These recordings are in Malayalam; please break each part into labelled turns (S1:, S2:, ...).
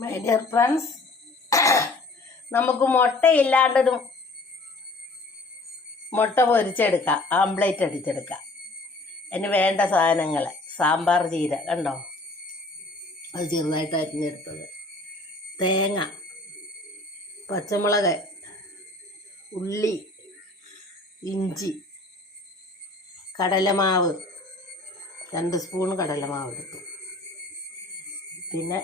S1: മൈ ഡിയർ ഫ്രണ്ട്സ് നമുക്ക് മുട്ടയില്ലാണ്ടൊരു മുട്ട പൊരിച്ചെടുക്കാം. ആംപ്ലേറ്റ് അടിച്ചെടുക്കാം. അതിന് വേണ്ട സാധനങ്ങൾ സാമ്പാർ ചീര കണ്ടോ? അത് ചെറുതായിട്ട് അരിഞ്ഞെടുത്തത്. തേങ്ങ പച്ചമുളക് ഉള്ളി ഇഞ്ചി കടലമാവ് രണ്ട് സ്പൂൺ കടലമാവ് എടുത്തു. പിന്നെ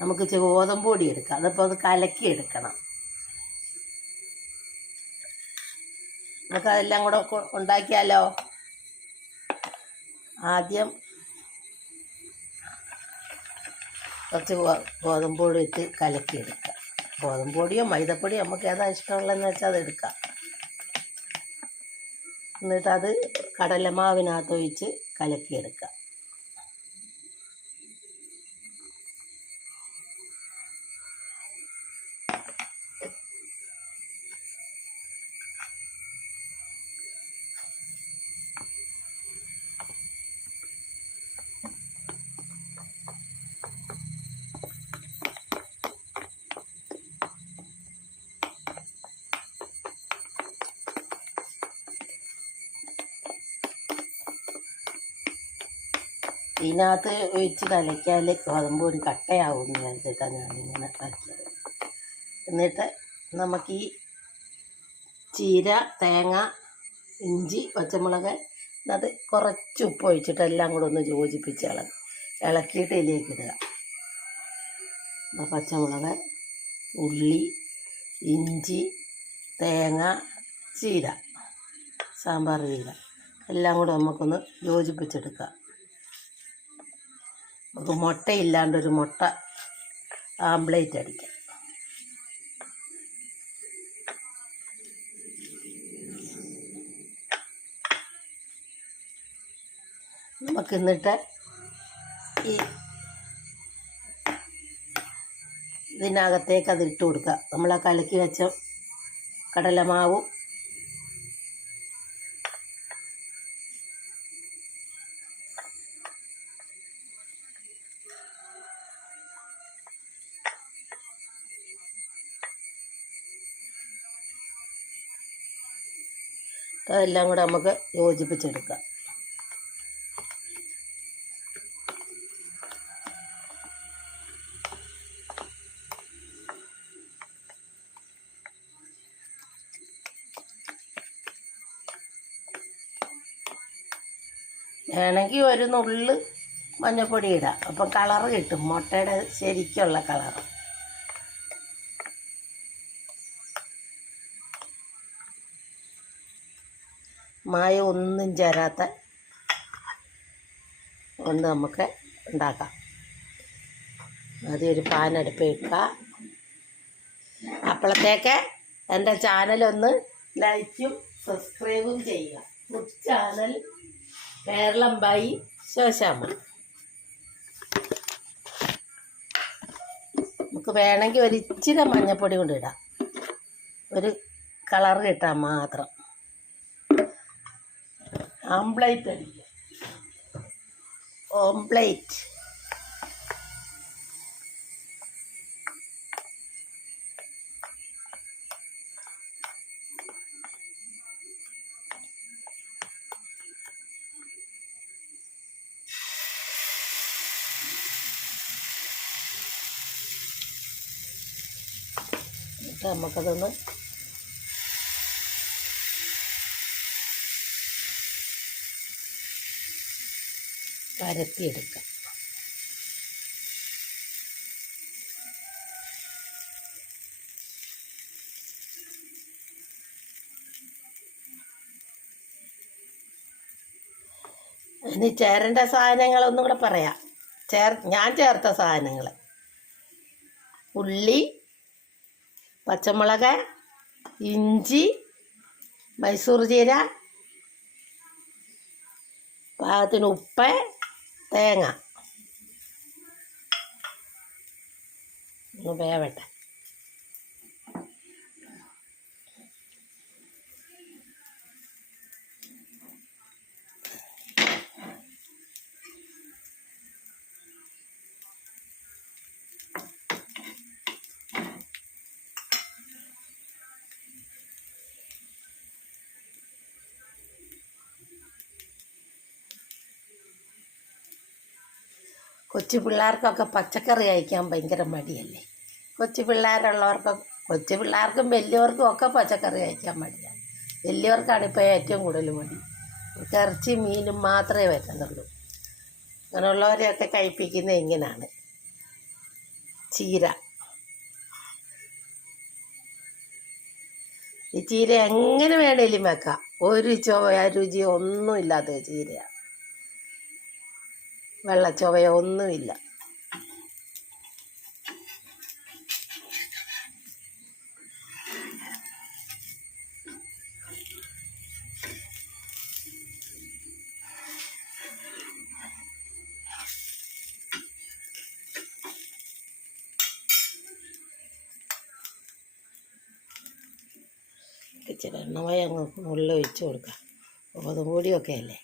S1: നമുക്ക് ഇച്ചിരി ഗോതമ്പ് പൊടി എടുക്കാം. അതിപ്പോൾ അത് കലക്കി എടുക്കണം. നമുക്ക് അതെല്ലാം കൂടെ ഉണ്ടാക്കിയാലോ? ആദ്യം കുറച്ച് ഗോ- ഗോതമ്പ് പൊടി ഇട്ട് കലക്കി എടുക്കുക ഗോതമ്പ് പൊടിയോ മൈദപ്പൊടിയോ നമുക്ക് ഏതാ ഇഷ്ടമുള്ളതെന്ന് വെച്ചാൽ അത് എടുക്കാം. എന്നിട്ട് അത് കടലമാവിനകത്ത് ഒഴിച്ച് കലക്കിയെടുക്കുക ഇതിനകത്ത് ഒഴിച്ച് കലക്കിയാൽ ഗോതമ്പ് ഒരു കട്ടയാവും എന്ന് വിചാരിച്ചിട്ടാണ് ഞാനിങ്ങനെ ആക്കിയത്. എന്നിട്ട് നമുക്ക് ഈ ചീര തേങ്ങ ഇഞ്ചി പച്ചമുളക് അത് കുറച്ച് ഉപ്പ് ഒഴിച്ചിട്ട് എല്ലാം കൂടെ ഒന്ന് യോജിപ്പിച്ച് ഇളക്കി ഇളക്കിയിട്ട് ഇതിലേക്ക് ഇടുക. പച്ചമുളക് ഉള്ളി ഇഞ്ചി തേങ്ങ ചീര സാമ്പാർ ചീര എല്ലാം കൂടെ നമുക്കൊന്ന് യോജിപ്പിച്ചെടുക്കാം. നമുക്ക് മുട്ടയില്ലാണ്ടൊരു മുട്ട ആംപ്ലേറ്റ് അടിക്കാം. നമുക്ക് എന്നിട്ട് ഈ ഇതിനകത്തേക്ക് അത് ഇട്ട് കൊടുക്കുക നമ്മൾ ആ കലക്കി വെച്ച കടലമാവും അതെല്ലാം കൂടെ നമുക്ക് യോജിപ്പിച്ചെടുക്കാം. വേണമെങ്കിൽ ഒരു നുള്ള് മഞ്ഞൾപ്പൊടി ഇടാം. അപ്പം കളറ് കിട്ടും. മുട്ടയുടെ ശരിക്കുള്ള കളറ്. മായം ഒന്നും ചേരാത്ത ഒന്ന് നമുക്ക് ഉണ്ടാക്കാം. ആദ്യം ഒരു പാൻ അടുപ്പ് വെക്കുക. അപ്പോഴത്തേക്ക് എന്റെ ചാനലൊന്ന് ലൈക്കും സബ്സ്ക്രൈബും ചെയ്യുക. Food channel Keralam by Shoshamma. നമുക്ക് വേണമെങ്കിൽ ഒരു ഇച്ചിരി മഞ്ഞപ്പൊടി കൊണ്ട് ഒരു കളർ കിട്ടാൻ മാത്രം. ആംപ്ലേറ്റ് അടിക്കുക. ഓംപ്ലേറ്റ് നമുക്കതൊന്ന് പരത്തിയെടുക്കാം. ഇനി ചേരേണ്ട സാധനങ്ങളൊന്നും കൂടെ പറയാം. ചേർ ഞാൻ ചേർത്ത സാധനങ്ങൾ. ഉള്ളി പച്ചമുളക് ഇഞ്ചി മൈസൂർ ചീര പാകത്തിന് ഉപ്പ് തേങ്ങ. ഒന്ന് വേവട്ടെ.
S2: കൊച്ചു പിള്ളേർക്കൊക്കെ പച്ചക്കറി കഴിക്കാൻ ഭയങ്കര മടിയല്ലേ? കൊച്ചു പിള്ളേരുള്ളവർക്ക് കൊച്ചു പിള്ളേർക്കും വലിയവർക്കും ഒക്കെ പച്ചക്കറി കഴിക്കാൻ മടിയാണ് വലിയവർക്കാണ് ഇപ്പോൾ ഏറ്റവും കൂടുതൽ മടി. ഇറച്ചി മീനും മാത്രമേ വരുന്നുള്ളൂ അങ്ങനെയുള്ളവരെയൊക്കെ കഴിപ്പിക്കുന്നത് ഇങ്ങനെയാണ് ചീര. ഈ ചീര എങ്ങനെ വേണേലും വെക്കാം. ഒരു ചുവ രുചിയോ ഒന്നുമില്ലാത്ത ചീരയാണ് വെള്ളച്ചൊവയോ ഒന്നുമില്ല. ഇച്ചിരി എണ്ണമയം മുകളിൽ കൊടുക്കാം. അപ്പോൾ ഗോതമ്പ് പൊടിയൊക്കെ അല്ലേ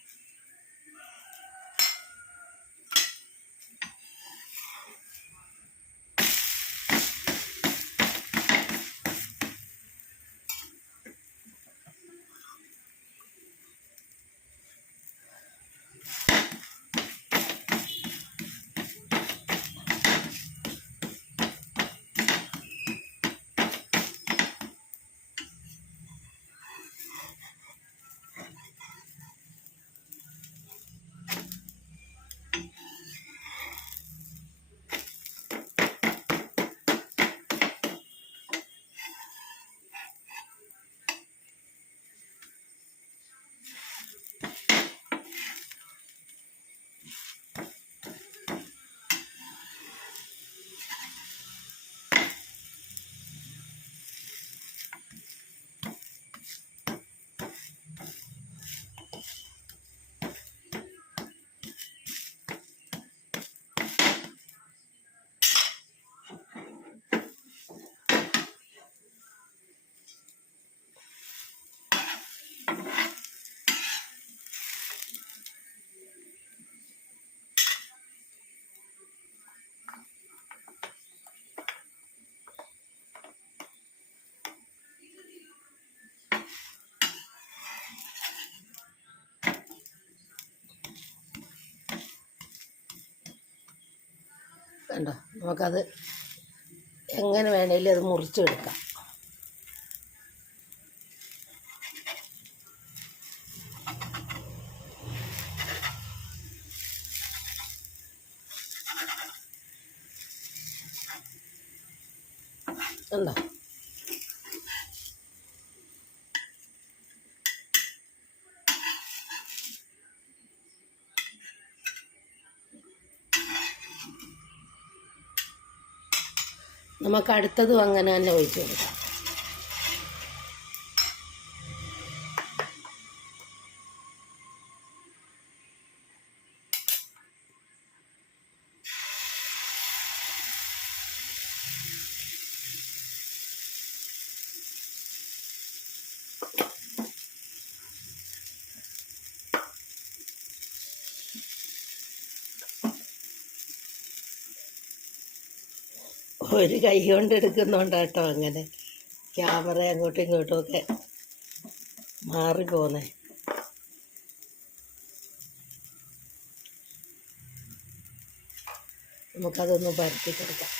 S2: കണ്ടോ? നമുക്കത് എങ്ങനെ വേണേലും അത് മുറിച്ചെടുക്കാം. കണ്ടോ നമുക്ക് അടുത്തതും അങ്ങനെ തന്നെ ഒഴിച്ചു കൊടുക്കാം. ഒരു കൈ കൊണ്ട് എടുക്കുന്നുണ്ട് കേട്ടോ അങ്ങനെ. ക്യാമറ അങ്ങോട്ടും ഇങ്ങോട്ടും ഒക്കെ മാറിപ്പോന്നേ നമുക്കതൊന്ന് പരത്തി കൊടുക്കാം.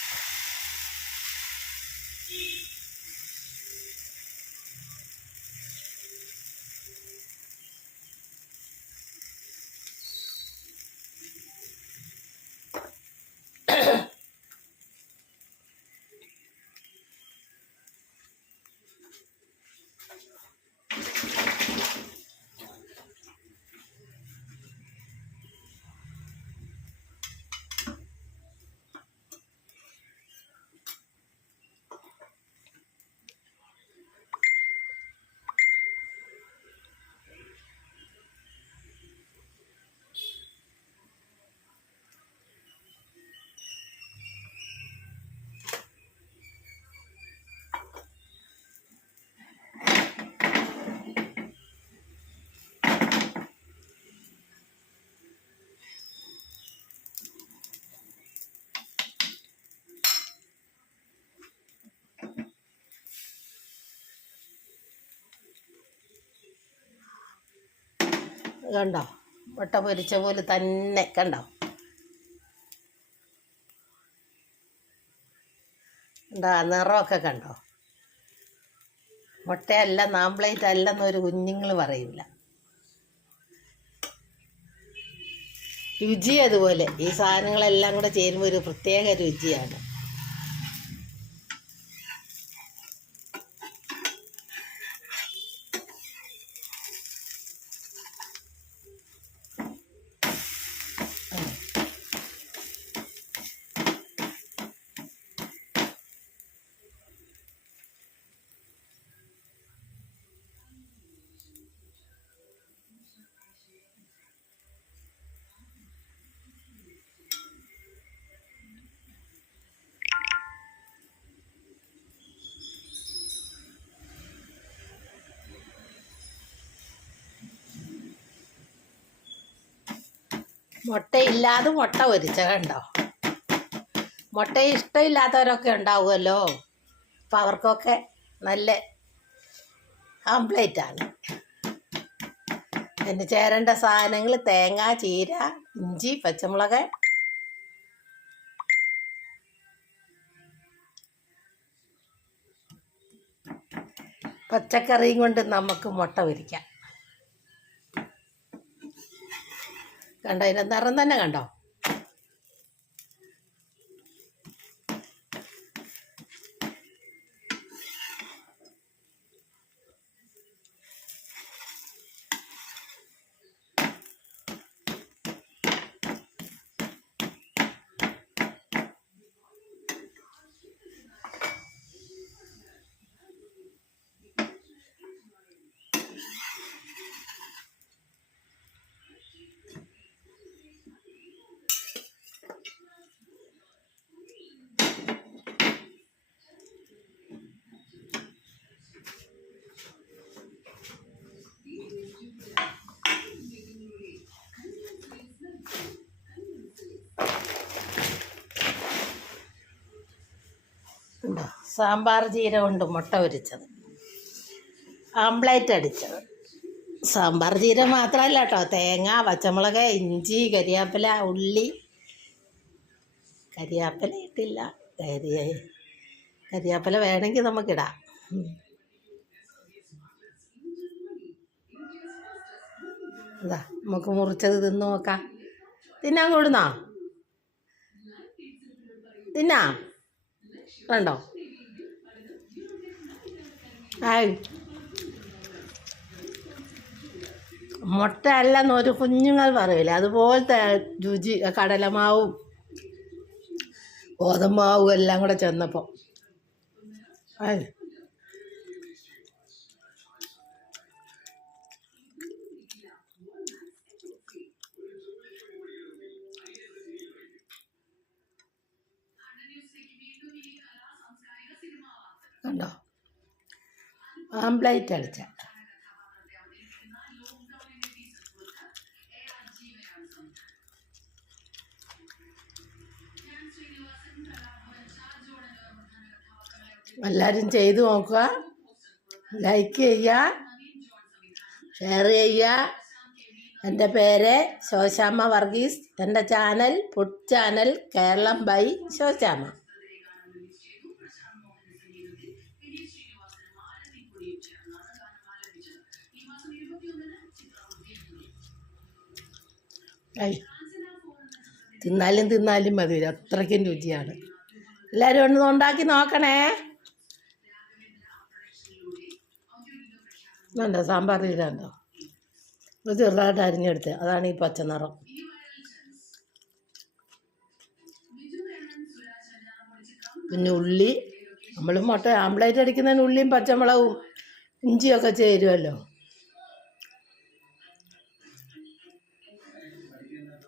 S2: കണ്ടോ? വട്ട പൊരിച്ച പോലെ തന്നെ കണ്ടോ? എന്താ നിറമൊക്കെ കണ്ടോ? മുട്ടയല്ല നാമ്പ്ലേറ്റ് അല്ലെന്നൊരു കുഞ്ഞുങ്ങൾ പറയില്ല രുചി അതുപോലെ. ഈ സാധനങ്ങളെല്ലാം കൂടെ ചേരുമ്പോൾ ഒരു പ്രത്യേക രുചിയാണ്. മുട്ടയില്ലാതെ മുട്ട പൊരിച്ച കണ്ടോ മുട്ട ഇഷ്ടമില്ലാത്തവരൊക്കെ ഉണ്ടാവുമല്ലോ. അപ്പം അവർക്കൊക്കെ നല്ല ആണ് അതിന് ചേരേണ്ട സാധനങ്ങൾ തേങ്ങ ചീര ഇഞ്ചി പച്ചമുളക്. പച്ചക്കറിയും കൊണ്ട് നമുക്ക് മുട്ട പൊരിക്കാം. കണ്ടോ? ഇതിന്റെ നിറം തന്നെ കണ്ടോ? സാമ്പാർ ജീര കൊണ്ട് മുട്ട പൊരിച്ചത്. ആംപ്ലേറ്റ് അടിച്ചത്. സാമ്പാർ ജീര മാത്രമല്ല കേട്ടോ തേങ്ങ പച്ചമുളക് ഇഞ്ചി കരിയാപ്പില ഉള്ളി. കരിയാപ്പില ഇട്ടില്ല. കരി കരിയാപ്പില വേണമെങ്കിൽ നമുക്കിടാം അതാ നമുക്ക് മുറിച്ചത് തിന്ന് നോക്കാം. തിന്നാൻ കൂടുന്നോ? തിന്നാ. കണ്ടോ? ആയി മുട്ട അല്ലെന്ന് ഒരു കുഞ്ഞുങ്ങൾ പറയില്ല? അതുപോലത്തെ രുചി കടലമാവും ഗോതമ്പാവും എല്ലാം കൂടെ ചെന്നപ്പോൾ ആയി കണ്ടോ ആംപ്ലേറ്റ് അടിച്ച എല്ലാവരും ചെയ്തു നോക്കുക. ലൈക്ക് ചെയ്യുക. ഷെയർ ചെയ്യുക. എന്റെ പേര് ശോശാമ്മ വർഗീസ്. എന്റെ channel food channel Keralam by Shoshamma. തിന്നാലും തിന്നാലും മതി അത്രയ്ക്കും രുചിയാണ്. എല്ലാവരും ഒന്ന് ഉണ്ടാക്കി നോക്കണേ. വേണ്ട സാമ്പാർ ഇതുണ്ടോ ഇത് ചെറുതായിട്ട് അരിഞ്ഞെടുത്ത് അതാണ് ഈ പച്ച നിറം. പിന്നെ ഉള്ളി നമ്മൾ മുട്ട ആംപ്ലേറ്റ് അടിക്കുന്നതിന് ഉള്ളിയും പച്ചമുളകും ഇഞ്ചിയൊക്കെ ചേരുമല്ലോ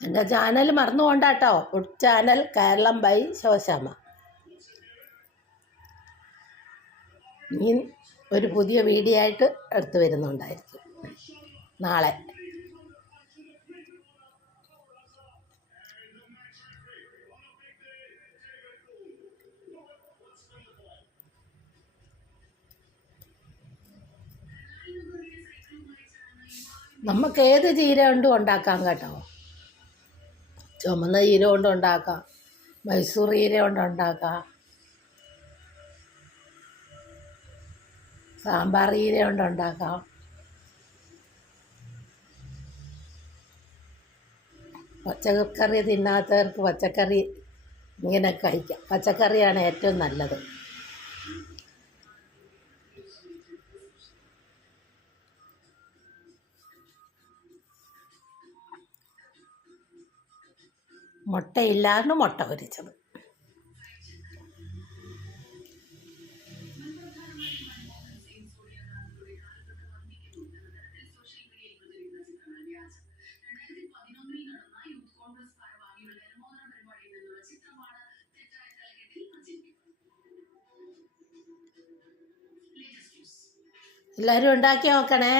S2: എന്റെ ചാനൽ മറന്നു പോണ്ടാട്ടോ food channel Keralam by Shoshamma ഇനി ഒരു പുതിയ വീഡിയോ ആയിട്ട് എടുത്തു വരുന്നുണ്ടായിരിക്കും. നാളെ. നമുക്ക് ഏത് ചീര കൊണ്ടും ഉണ്ടാക്കാം കേട്ടോ? ചുമന്ന ചീര കൊണ്ട് ഉണ്ടാക്കാം. മൈസൂർ ചീര കൊണ്ട് ഉണ്ടാക്കാം. സാമ്പാർ ചീര കൊണ്ട് ഉണ്ടാക്കാം. പച്ചക്കറി തിന്നാത്തവർക്ക് പച്ചക്കറി ഇങ്ങനെ കഴിക്കാം. പച്ചക്കറിയാണ് ഏറ്റവും നല്ലത്. മുട്ടയില്ലാണ്ട് മുട്ട പൊരിച്ചത്. എല്ലാവരും ഉണ്ടാക്കി നോക്കണേ?